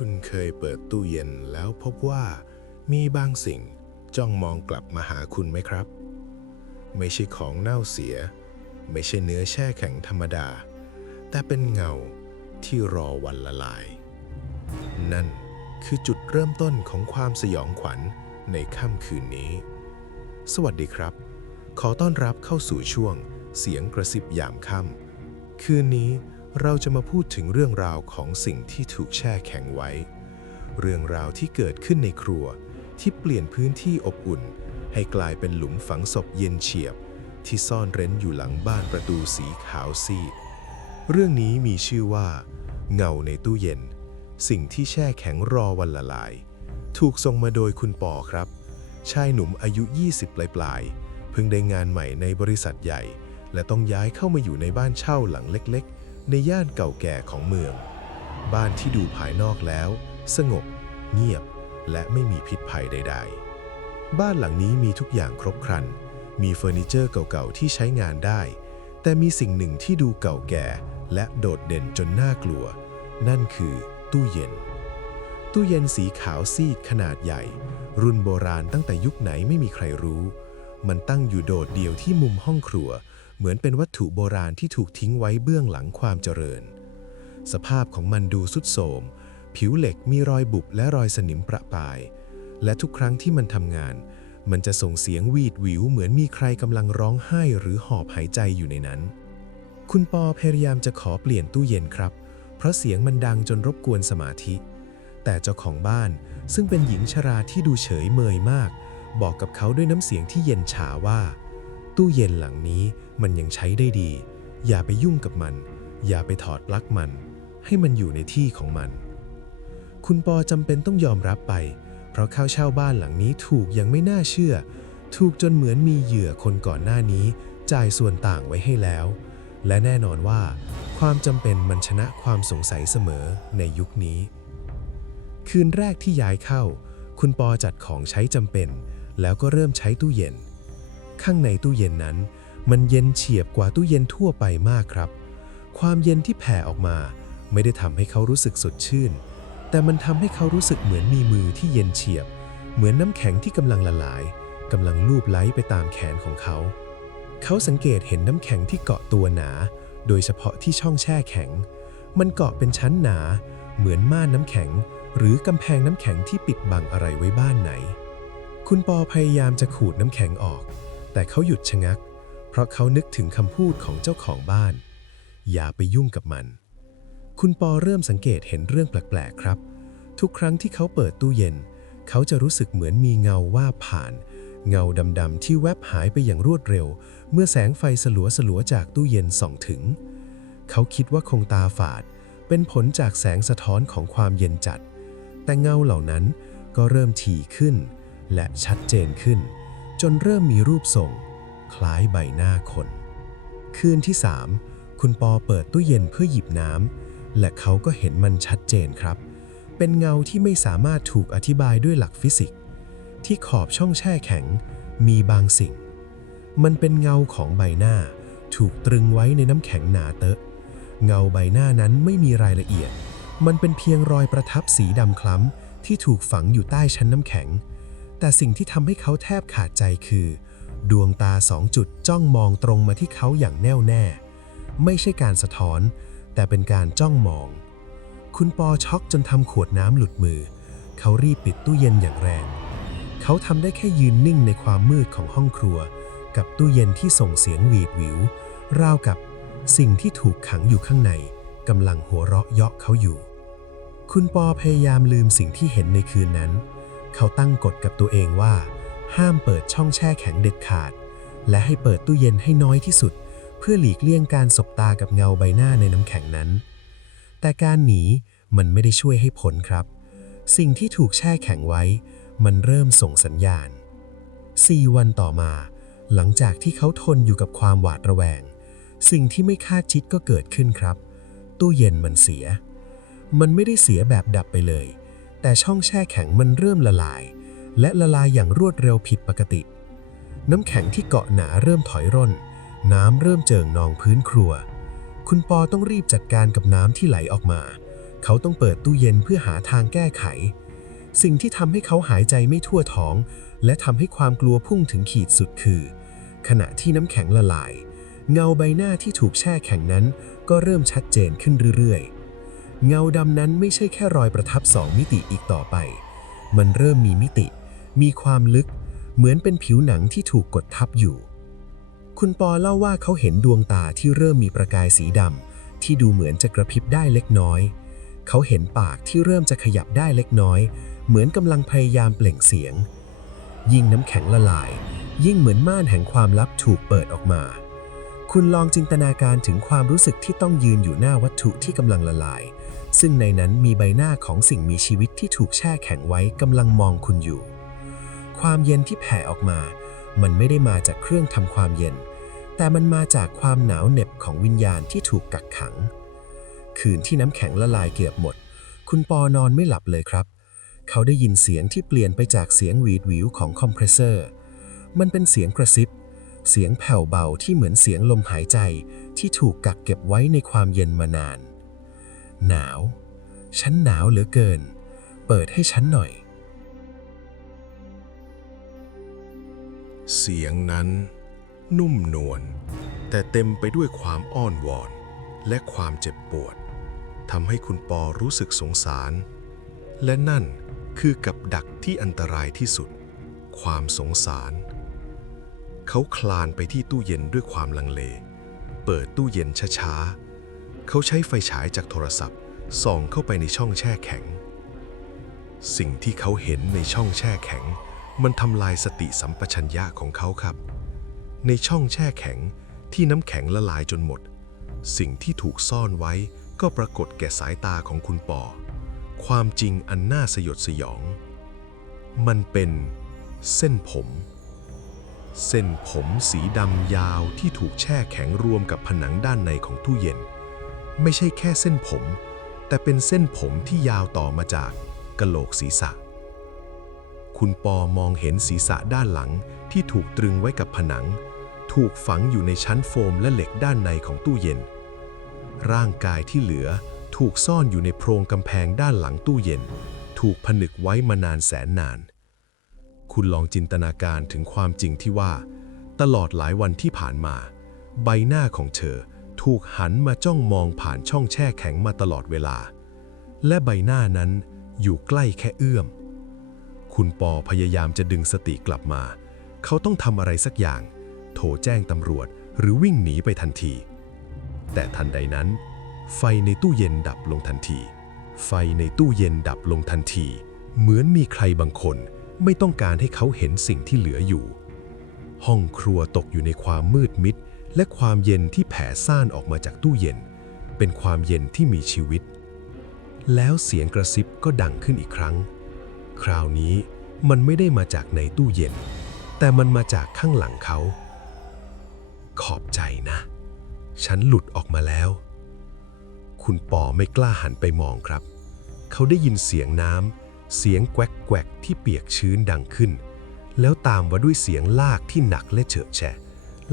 คุณเคยเปิดตู้เย็นแล้วพบว่ามีบางสิ่งจ้องมองกลับมาหาคุณไหมครับ ไม่ใช่ของเน่าเสีย ไม่ใช่เนื้อแช่แข็งธรรมดา แต่เป็นเงาที่รอวันละลาย นั่นคือจุดเริ่มต้นของความสยองขวัญในค่ำคืนนี้ สวัสดีครับ ขอต้อนรับเข้าสู่ช่วงเสียงกระซิบยามค่ำคืนนี้ เราจะมาพูดถึงเรื่องราวของสิ่งที่ถูกแช่แข็งไว้ เรื่องราวที่เกิดขึ้นในครัว ที่เปลี่ยนพื้นที่อบอุ่น ให้กลายเป็นหลุมฝังศพเย็นเฉียบ ที่ซ่อนเร้นอยู่หลังบ้านประตูสีขาวซีดเรื่องนี้มีชื่อว่า เงาในตู้เย็น สิ่งที่แช่แข็งรอวันละลาย ถูกส่งมาโดยคุณปอครับ ชายหนุ่มอายุ 20 ปลายๆเพิ่งได้งานใหม่ในบริษัทใหญ่ และต้องย้ายเข้ามาอยู่ในบ้านเช่าหลังเล็กๆ ในย่านเก่าแก่ของเมือง บ้านที่ดูภายนอกแล้ว สงบ เงียบ และไม่มีพิษภัยใด ๆ บ้านหลังนี้มีทุกอย่างครบครัน มีเฟอร์นิเจอร์เก่าๆที่ใช้งานได้ แต่มีสิ่งหนึ่งที่ดูเก่าแก่ และโดดเด่นจนน่ากลัว นั่นคือตู้เย็น ตู้เย็นสีขาวซีดขนาดใหญ่ รุ่นโบราณตั้งแต่ยุคไหนไม่มีใครรู้ มันตั้งอยู่โดดเดี่ยวที่มุมห้องครัว เหมือนเป็นวัตถุโบราณที่ถูกทิ้งไว้เบื้องหลังความเจริญ สภาพของมันดูสุดโทรมผิวเหล็กมีรอยบุบและรอยสนิมประปราย และทุกครั้งที่มันทำงาน มันจะส่งเสียงวีดวิวเหมือนมีใครกำลังร้องไห้หรือหอบหายใจอยู่ในนั้น คุณปอพยายามจะขอเปลี่ยนตู้เย็นครับ เพราะเสียงมันดังจนรบกวนสมาธิ แต่เจ้าของบ้านซึ่งเป็นหญิงชราที่ดูเฉยเมยมาก บอกกับเขาด้วยน้ำเสียงที่เย็นชาว่า ตู้เย็นหลังนี้มันยังใช้ได้ดี อย่าไปยุ่งกับมัน อย่าไปถอดปลั๊กมัน ให้มันอยู่ในที่ของมัน คุณปอจำเป็นต้องยอมรับไป เพราะค่าเช่าบ้านหลังนี้ถูกยังไม่น่าเชื่อ ถูกจนเหมือนมีเหยื่อคนก่อนหน้านี้ จ่ายส่วนต่างไว้ให้แล้ว และแน่นอนว่า ความจำเป็นมันชนะความสงสัยเสมอในยุคนี้ คืนแรกที่ย้ายเข้า คุณปอจัดของใช้จำเป็น แล้วก็เริ่มใช้ตู้เย็น ข้างในตู้เย็นนั้น มันเย็นเฉียบกว่าตู้เย็นทั่วไปมากครับ ความเย็นที่แผ่ออกมาไม่ได้ทำให้เขารู้สึกสดชื่น แต่มันทำให้เขารู้สึกเหมือนมีมือที่เย็นเฉียบ เหมือนน้ำแข็งที่กำลังละลายกำลังลูบไล้ไปตามแขนของเขา เขาสังเกตเห็นน้ำแข็งที่เกาะตัวหนา โดยเฉพาะที่ช่องแช่แข็ง มันเกาะเป็นชั้นหนา เหมือนม่านน้ำแข็ง หรือกำแพงน้ำแข็งที่ปิดบังอะไรไว้บ้านไหน คุณปอพยายามจะขูดน้ำแข็งออก แต่เขาหยุดชะงัก เพราะเขานึกถึงคำพูดของเจ้าของบ้าน อย่าไปยุ่งกับมัน คุณปอเริ่มสังเกตเห็นเรื่องแปลกๆครับ ทุกครั้งที่เขาเปิดตู้เย็น เขาจะรู้สึกเหมือนมีเงาว่าผ่าน เงาดำๆที่แวบหายไปอย่างรวดเร็ว เมื่อแสงไฟสลัวๆจากตู้เย็นส่องถึง เขาคิดว่าคงตาฝาด เป็นผลจากแสงสะท้อนของความเย็นจัด แต่เงาเหล่านั้นก็เริ่มถี่ขึ้น และชัดเจนขึ้น นเริ่มมีรูปทรง คล้ายใบหน้าคน คืนที่สามคุณปอเปิดตู้เย็นเพื่อหยิบน้ำและเขาก็เห็นมันชัดเจนครับ เป็นเงาที่ไม่สามารถถูกอธิบายด้วยหลักฟิสิกส์ ที่ขอบช่องแช่แข็ง มีบางสิ่ง มันเป็นเงาของใบหน้า ถูกตรึงไว้ในน้ำแข็งหนาเตอะเงาใบหน้านั้นไม่มีรายละเอียด มันเป็นเพียงรอยประทับสีดำคล้ำที่ถูกฝังอยู่ใต้ชั้นน้ำแข็ง แต่สิ่งที่ทำให้เขาแทบขาดใจคือ ดวงตาสองจุดจ้องมองตรงมาที่เขาอย่างแน่วแน่ ไม่ใช่การสะท้อน แต่เป็นการจ้องมอง คุณปอช็อกจนทำขวดน้ำหลุดมือ เขารีบปิดตู้เย็นอย่างแรง เขาทำได้แค่ยืนนิ่งในความมืดของห้องครัว กับตู้เย็นที่ส่งเสียงหวีดหวิว ราวกับสิ่งที่ถูกขังอยู่ข้างในกำลังหัวเราะเยาะเขาอยู่ คุณปอพยายามลืมสิ่งที่เห็นในคืนนั้น เขาตั้งกฎกับตัวเองว่า ห้ามเปิดช่องแช่แข็งเด็ดขาด และให้เปิดตู้เย็นให้น้อยที่สุด เพื่อหลีกเลี่ยงการสบตากับเงาใบหน้าในน้ำแข็งนั้น แต่การหนีมันไม่ได้ช่วยให้ผลครับ สิ่งที่ถูกแช่แข็งไว้ มันเริ่มส่งสัญญาณ 4 วันต่อมา หลังจากที่เขาทนอยู่กับความหวาดระแวง สิ่งที่ไม่คาดคิดก็เกิดขึ้นครับ ตู้เย็นมันเสีย มันไม่ได้เสียแบบดับไปเลย แต่ช่องแช่แข็งมันเริ่มละลาย และละลายอย่างรวดเร็วผิดปกติ น้ำแข็งที่เกาะหนาเริ่มถอยร่น น้ำเริ่มเจิ่งนองพื้นครัว คุณปอต้องรีบจัดการกับน้ำที่ไหลออกมา เขาต้องเปิดตู้เย็นเพื่อหาทางแก้ไข สิ่งที่ทำให้เขาหายใจไม่ทั่วท้อง และทำให้ความกลัวพุ่งถึงขีดสุดคือ ขณะที่น้ำแข็งละลาย เงาใบหน้าที่ถูกแช่แข็งนั้น ก็เริ่มชัดเจนขึ้นเรื่อยๆ เงาดำนั้นไม่ใช่แค่รอยประทับสองมิติอีกต่อไป มันเริ่มมีมิติ มีความลึก เหมือนเป็นผิวหนังที่ถูกกดทับอยู่ คุณปอเล่าว่าเขาเห็นดวงตาที่เริ่มมีประกายสีดำที่ดูเหมือนจะกระพริบได้เล็กน้อย เขาเห็นปากที่เริ่มจะขยับได้เล็กน้อย เหมือนกำลังพยายามเปล่งเสียง ยิ่งน้ำแข็งละลาย ยิ่งเหมือนม่านแห่งความลับถูกเปิดออกมาคุณลองจินตนาการถึงความรู้สึกที่ต้องยืนอยู่หน้าวัตถุที่กำลังละลาย ซึ่งในนั้นมีใบหน้าของสิ่งมีชีวิตที่ถูกแช่แข็งไว้กำลังมองคุณอยู่ ความเย็นที่แผ่ออกมา มันไม่ได้มาจากเครื่องทำความเย็น แต่มันมาจากความหนาวเหน็บของวิญญาณที่ถูกกักขัง คืนที่น้ำแข็งละลายเกือบหมด คุณปอนอนไม่หลับเลยครับ เขาได้ยินเสียงที่เปลี่ยนไปจากเสียงหวีดหวิวของคอมเพรสเซอร์ มันเป็นเสียงกระซิบ เสียงแผ่วเบาที่เหมือนเสียงลมหายใจที่ถูกกักเก็บไว้ในความเย็นมานาน หนาว ฉันหนาวเหลือเกิน เปิดให้ฉันหน่อย เสียงนั้น นุ่มนวลแต่เต็มไปด้วยความอ้อนวอน และความเจ็บปวดทำให้คุณปอรู้สึกสงสาร และนั่นคือกับดักที่อันตรายที่สุด ความสงสาร เขาคลานไปที่ตู้เย็นด้วยความลังเล เปิดตู้เย็นช้าๆ เขาใช้ไฟฉายจากโทรศัพท์ส่องเข้าไปในช่องแช่แข็ง สิ่งที่เขาเห็นในช่องแช่แข็ง มันทำลายสติสัมปชัญญะของเขาครับ ในช่องแช่แข็งที่น้ำแข็งละลายจนหมด สิ่งที่ถูกซ่อนไว้ก็ปรากฏแก่สายตาของคุณปอ ความจริงอันน่าสยดสยอง มันเป็นเส้นผม เส้นผมสีดำยาวที่ถูกแช่แข็งรวมกับผนังด้านในของตู้เย็น ไม่ใช่แค่เส้นผม แต่เป็นเส้นผมที่ยาวต่อมาจากกะโหลกศีรษะ คุณปอมองเห็นศีรษะด้านหลังที่ถูกตรึงไว้กับผนัง ถูกฝังอยู่ในชั้นโฟมและเหล็กด้านในของตู้เย็น ร่างกายที่เหลือถูกซ่อนอยู่ในโพรงกำแพงด้านหลังตู้เย็น ถูกผนึกไว้มานานแสนนาน คุณลองจินตนาการถึงความจริงที่ว่า ตลอดหลายวันที่ผ่านมา ใบหน้าของเธอ ถูกหันมาจ้องมองผ่านช่องแช่แข็งมาตลอดเวลา และใบหน้านั้นอยู่ใกล้แค่เอื้อม คุณปอพยายามจะดึงสติกลับมา เขาต้องทำอะไรสักอย่าง โทรแจ้งตำรวจหรือวิ่งหนีไปทันที แต่ทันใดนั้น ไฟในตู้เย็นดับลงทันที ไฟในตู้เย็นดับลงทันที เหมือนมีใครบางคนไม่ต้องการให้เขาเห็นสิ่งที่เหลืออยู่ ห้องครัวตกอยู่ในความมืดมิด และความเย็นที่แผ่ซ่านออกมาจากตู้เย็น เป็นความเย็นที่มีชีวิต แล้วเสียงกระซิบก็ดังขึ้นอีกครั้ง คราวนี้มันไม่ได้มาจากในตู้เย็น แต่มันมาจากข้างหลังเขา ขอบใจนะ ฉันหลุดออกมาแล้ว คุณปอไม่กล้าหันไปมองครับ เขาได้ยินเสียงน้ำเสียงแกวกแกวกที่เปียกชื้นดังขึ้น แล้วตามมาด้วยเสียงลากที่หนักและเฉอะแฉะ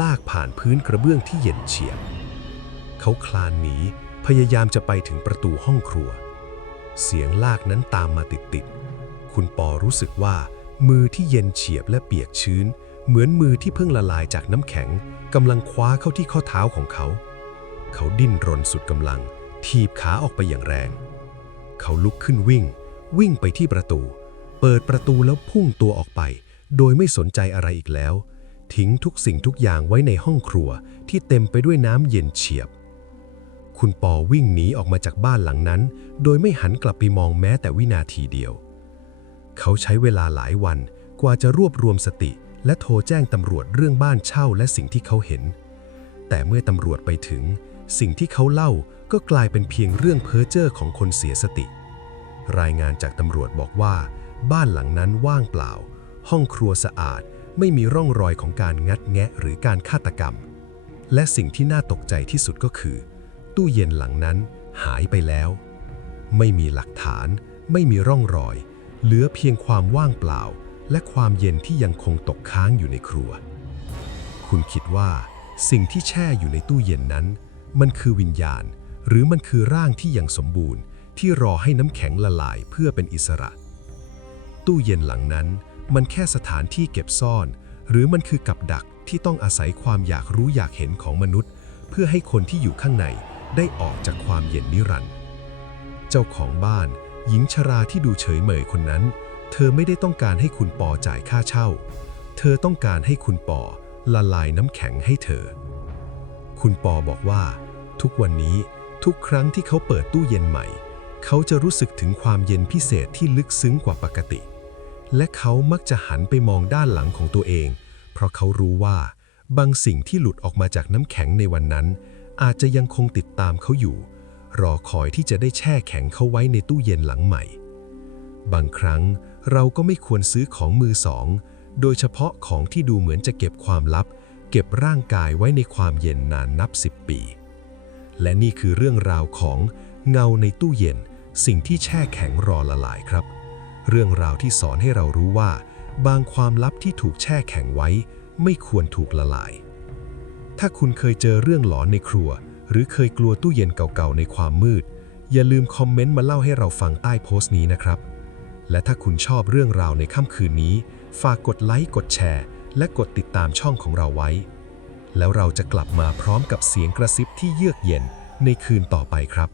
ลากผ่านพื้นกระเบื้องที่เย็นเฉียบ เขาคลานหนีพยายามจะไปถึงประตูห้องครัว เสียงลากนั้นตามมาติดๆ คุณปอรู้สึกว่า มือที่เย็นเฉียบและเปียกชื้น เหมือนมือที่เพิ่งละลายจากน้ำแข็งกำลังคว้าเข้าที่ข้อเท้าของเขา เขาดิ้นรนสุดกำลังถีบขาออกไปอย่างแรง เขาลุกขึ้นวิ่ง วิ่งไปที่ประตู เปิดประตูแล้วพุ่งตัวออกไป โดยไม่สนใจอะไรอีกแล้ว ทิ้งทุกสิ่งทุกอย่างไว้ในห้องครัวที่เต็มไปด้วยน้ำเย็นเฉียบ คุณปอวิ่งหนีออกมาจากบ้านหลังนั้น โดยไม่หันกลับไปมองแม้แต่วินาทีเดียว เขาใช้เวลาหลายวันกว่าจะรวบรวมสติ และโทรแจ้งตำรวจเรื่องบ้านเช่าและสิ่งที่เขาเห็น แต่เมื่อตำรวจไปถึง สิ่งที่เขาเล่าก็กลายเป็นเพียงเรื่องเพ้อเจ้อของคนเสียสติ รายงานจากตำรวจบอกว่า บ้านหลังนั้นว่างเปล่า ห้องครัวสะอาด ไม่มีร่องรอยของการงัดแงะหรือการฆาตกรรม และสิ่งที่น่าตกใจที่สุดก็คือ ตู้เย็นหลังนั้นหายไปแล้ว ไม่มีหลักฐาน ไม่มีร่องรอย เหลือเพียงความว่างเปล่า และความเย็นที่ยังคงตกค้างอยู่ในครัว คุณคิดว่า สิ่งที่แช่อยู่ในตู้เย็นนั้น มันคือวิญญาณ หรือมันคือร่างที่ยังสมบูรณ์ ที่รอให้น้ำแข็งละลายเพื่อเป็นอิสระ ตู้เย็นหลังนั้น มันแค่สถานที่เก็บซ่อน หรือมันคือกับดักที่ต้องอาศัยความอยากรู้อยากเห็นของมนุษย์ เพื่อให้คนที่อยู่ข้างในได้ออกจากความเย็นนิรันดร์เจ้าของบ้าน หญิงชราที่ดูเฉยเมยคนนั้น เธอไม่ได้ต้องการให้คุณปอจ่ายค่าเช่า เธอต้องการให้คุณปอละลายน้ำแข็งให้เธอ คุณปอบอกว่า ทุกวันนี้ทุกครั้งที่เขาเปิดตู้เย็นใหม่ เขาจะรู้สึกถึงความเย็นพิเศษที่ลึกซึ้งกว่าปกติ และเขามักจะหันไปมองด้านหลังของตัวเอง เพราะเขารู้ว่า บางสิ่งที่หลุดออกมาจากน้ำแข็งในวันนั้น อาจจะยังคงติดตามเขาอยู่ รอคอยที่จะได้แช่แข็งเขาไว้ในตู้เย็นหลังใหม่ บางครั้งเราก็ไม่ควรซื้อของมือสอง โดยเฉพาะของที่ดูเหมือนจะเก็บความลับ เก็บร่างกายไว้ในความเย็นนานนับสิบปี และนี่คือเรื่องราวของเงาในตู้เย็น สิ่งที่แช่แข็งรอละลายครับ เรื่องราวที่สอนให้เรารู้ว่า บางความลับที่ถูกแช่แข็งไว้ ไม่ควรถูกละลาย ถ้าคุณเคยเจอเรื่องหลอนในครัว หรือเคยกลัวตู้เย็นเก่าๆในความมืด อย่าลืมคอมเมนต์มาเล่าให้เราฟังใต้โพสต์นี้นะครับ และถ้าคุณชอบเรื่องราวในค่ำคืนนี้ ฝากกดไลค์กดแชร์ และกดติดตามช่องของเราไว้ แล้วเราจะกลับมาพร้อมกับเสียงกระซิบที่เยือกเย็นในคืนต่อไปครับ